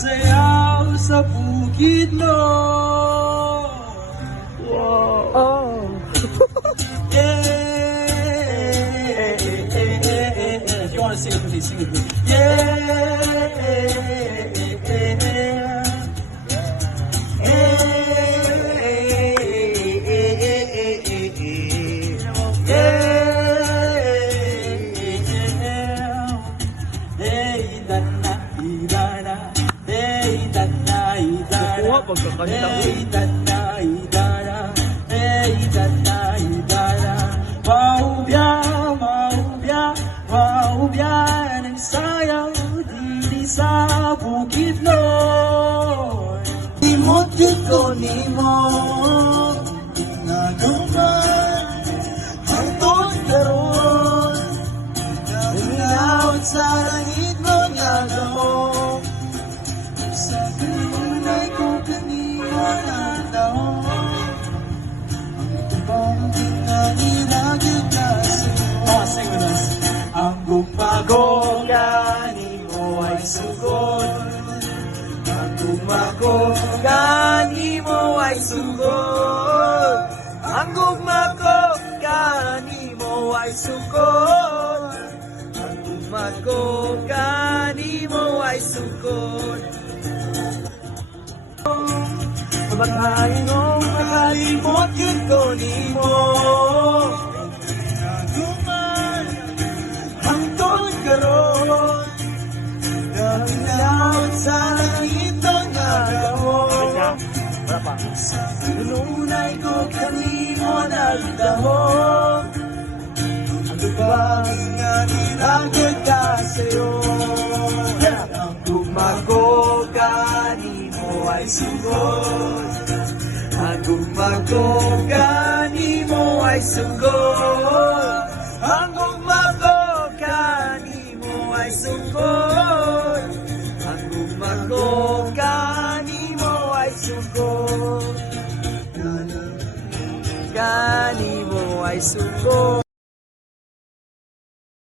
Sayaw sa bukid mo. Wow. Oh. If you want to sing it with me, sing it with me. Yeah. Kuha pagkakanta mo. Ng sayang dili sa bukid noon. Imot yun ko nimo nga duman hangtod karon umilawat sa langit mo nga gahong sa tunay ko kanino nandahong ang tubang kinanilagid na sing with us. Ang gumagong mo ay sugod. Ang gumagong mo ay sugod. Ang gumagong mo ay sugod. Ang gumagong mo ay sugod. Makalimot yun ko ni mo. Hangtod karon dahil sa langit ang agawon sa lunay ko kanino nagdahon ang lubas nga nilagod ka sa'yo ang gumako kanino ay sugod ang gumako kanino ay sugod ang gumako kanimo ay sugod. Ang gumako kanimo ay sugod. Kanimo ay sugod.